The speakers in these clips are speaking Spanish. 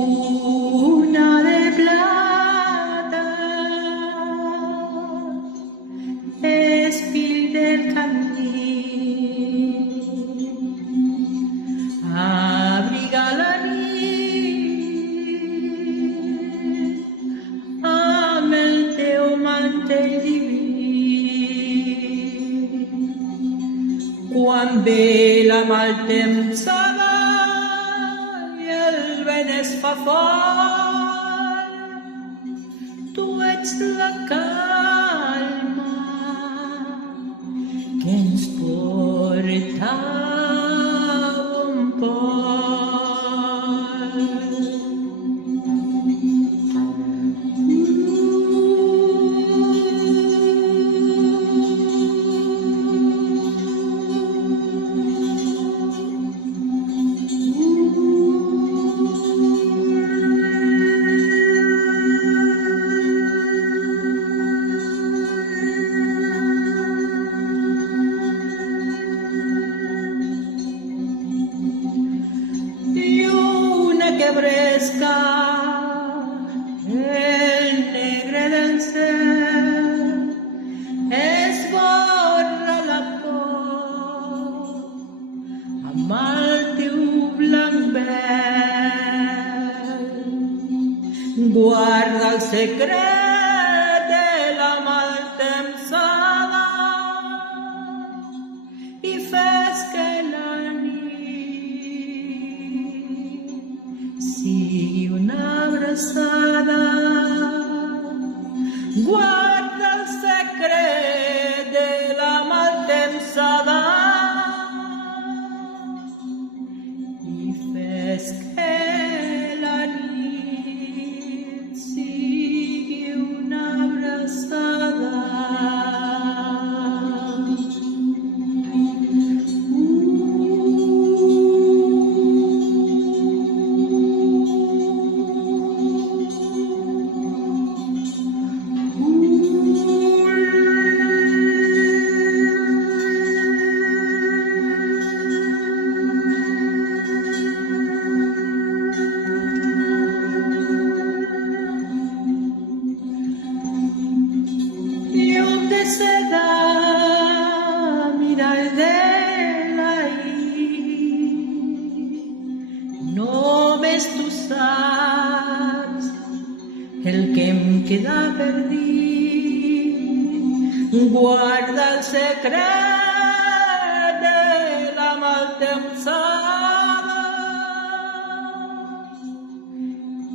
Luna de plata, espil del camí, abriga la nit, amb el teu mantell diví. Quan ve la mal tempsada es fa fort, tu ets la calma que ens porta on pot. Que fresca el negre del cel esborra la por amb el teu blanc vel. Guarda el secret de la mal tempsada i fes que la sigui una abraçada. Guarda el secret de la mal tempsada i fes que la nit sigui una abraçada. Seda, mira el de l'ahir, només tu saps el que em queda per dir. Guarda el secret de la mal tempsada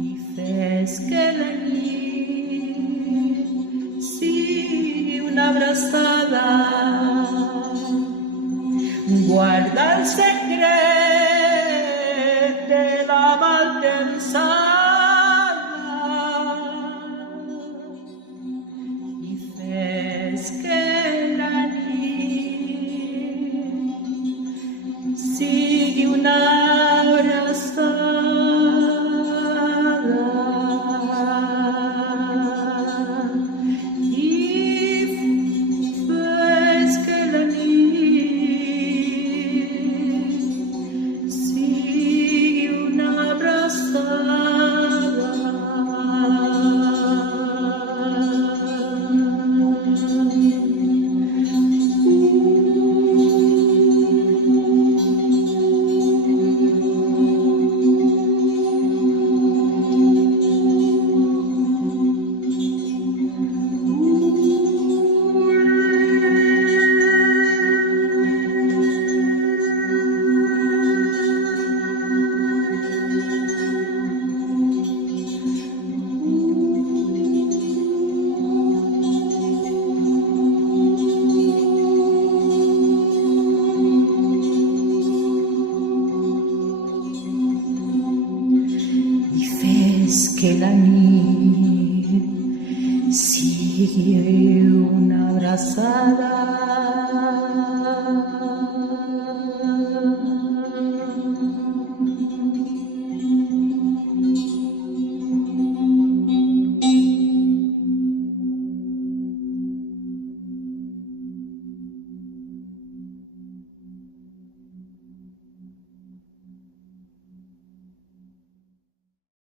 i fes que la nit sigui una abraçada. Guarda el secret de la mal tempsada i fes que la nit sigui una abraçada. que la nit sigui una abraçada